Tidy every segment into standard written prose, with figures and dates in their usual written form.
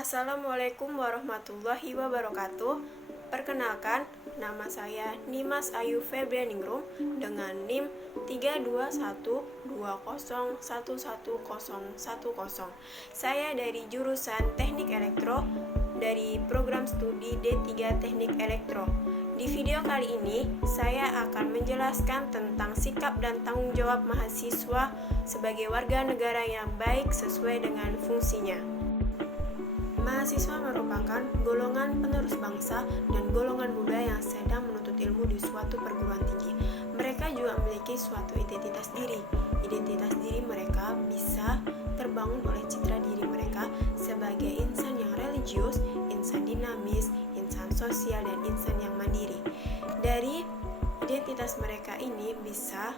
Assalamualaikum warahmatullahi wabarakatuh. Perkenalkan, nama saya Nimas Ayu Febrianingrum dengan NIM 32120111010. Saya dari jurusan Teknik Elektro dari program studi D3 Teknik Elektro. Di video kali ini, saya akan menjelaskan tentang sikap dan tanggung jawab mahasiswa sebagai warga negara yang baik sesuai dengan fungsinya. Mahasiswa merupakan golongan penerus bangsa dan golongan muda yang sedang menuntut ilmu di suatu perguruan tinggi. Mereka juga memiliki suatu identitas diri. Identitas diri mereka bisa terbangun oleh citra diri mereka sebagai insan yang religius, insan dinamis, insan sosial, dan insan yang mandiri. Dari identitas mereka ini bisa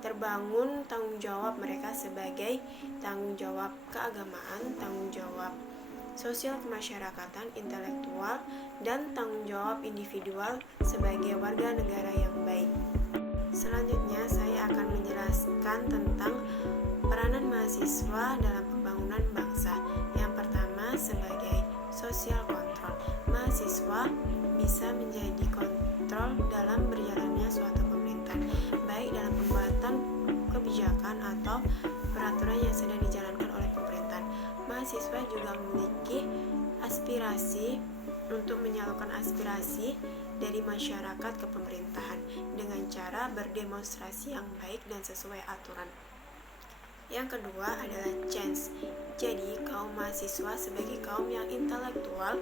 terbangun tanggung jawab mereka sebagai tanggung jawab keagamaan, tanggung jawab sosial kemasyarakatan, intelektual, dan tanggung jawab individual sebagai warga negara yang baik. Selanjutnya, saya akan menjelaskan tentang peranan mahasiswa dalam pembangunan bangsa. Yang pertama, sebagai social control. Mahasiswa bisa menjadi kontrol dalam berjalannya suatu pemerintahan, baik dalam pembuatan kebijakan atau peraturan yang sedang dijalankan oleh pemerintahan. Mahasiswa juga memiliki aspirasi untuk menyalurkan aspirasi dari masyarakat ke pemerintahan dengan cara berdemonstrasi yang baik dan sesuai aturan. Yang kedua adalah chance. Jadi, kaum mahasiswa sebagai kaum yang intelektual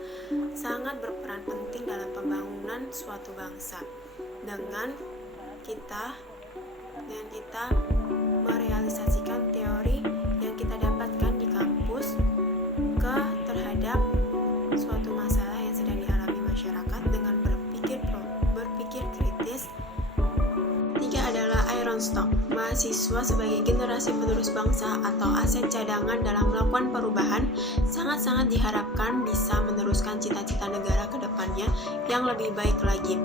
sangat berperan penting dalam pembangunan suatu bangsa. Dengan kita merealisasikan teori yang kita dapatkan di kampus terhadap suatu masalah yang sedang dialami masyarakat dengan berpikir kritis. Tiga adalah iron stock. Mahasiswa sebagai generasi penerus bangsa atau aset cadangan dalam melakukan perubahan sangat-sangat diharapkan bisa meneruskan cita-cita negara ke depannya yang lebih baik lagi.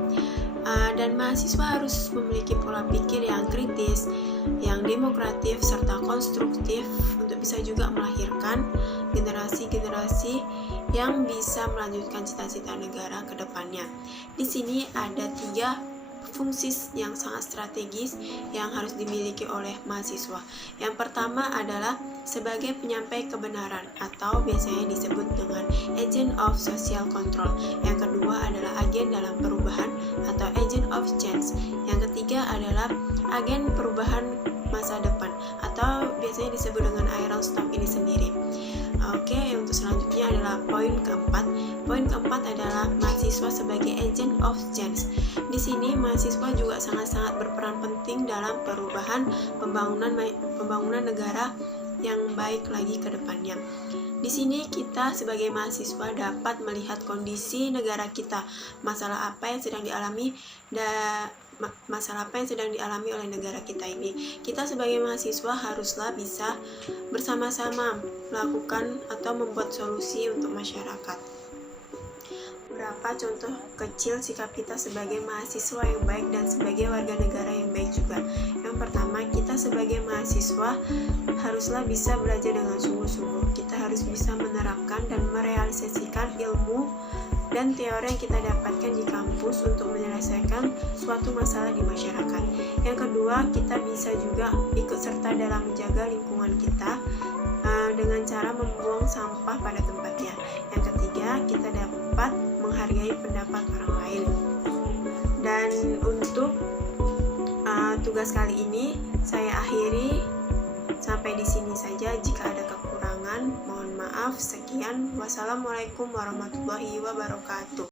Dan mahasiswa harus memiliki pola pikir yang kritis, yang demokratif, serta konstruktif untuk bisa juga melahirkan generasi-generasi yang bisa melanjutkan cita-cita negara ke depannya. Di sini ada 3 fungsi yang sangat strategis yang harus dimiliki oleh mahasiswa. Yang pertama adalah sebagai penyampai kebenaran atau biasanya disebut dengan agent of social control. Yang kedua adalah agen dalam perubahan atau agent of change. Yang ketiga adalah agen perubahan masa depan atau biasanya disebut dengan iron stock ini sendiri. Oke, untuk selanjutnya adalah poin keempat. Poin keempat adalah mahasiswa sebagai agent of change. Di sini mahasiswa juga sangat-sangat berperan penting dalam perubahan pembangunan negara yang baik lagi ke depannya. Di sini kita sebagai mahasiswa dapat melihat kondisi negara kita, masalah apa yang sedang dialami oleh negara kita ini. Kita sebagai mahasiswa haruslah bisa bersama-sama melakukan atau membuat solusi untuk masyarakat. Beberapa contoh kecil sikap kita sebagai mahasiswa yang baik dan sebagai warga negara yang baik juga. Yang pertama, kita sebagai mahasiswa haruslah bisa belajar dengan sungguh-sungguh. Kita harus bisa menerapkan dan merealisasikan ilmu dan teori yang kita dapatkan di kampus untuk menyelesaikan suatu masalah di masyarakat. Yang kedua, kita bisa juga ikut serta dalam menjaga lingkungan kita dengan cara membuang sampah pada tempatnya. Yang ketiga, kita dapat menghargai pendapat orang lain. Dan untuk tugas kali ini saya akhiri sampai di sini saja. Jika ada kekurangan, mohon maaf. Sekian. Wassalamualaikum warahmatullahi wabarakatuh.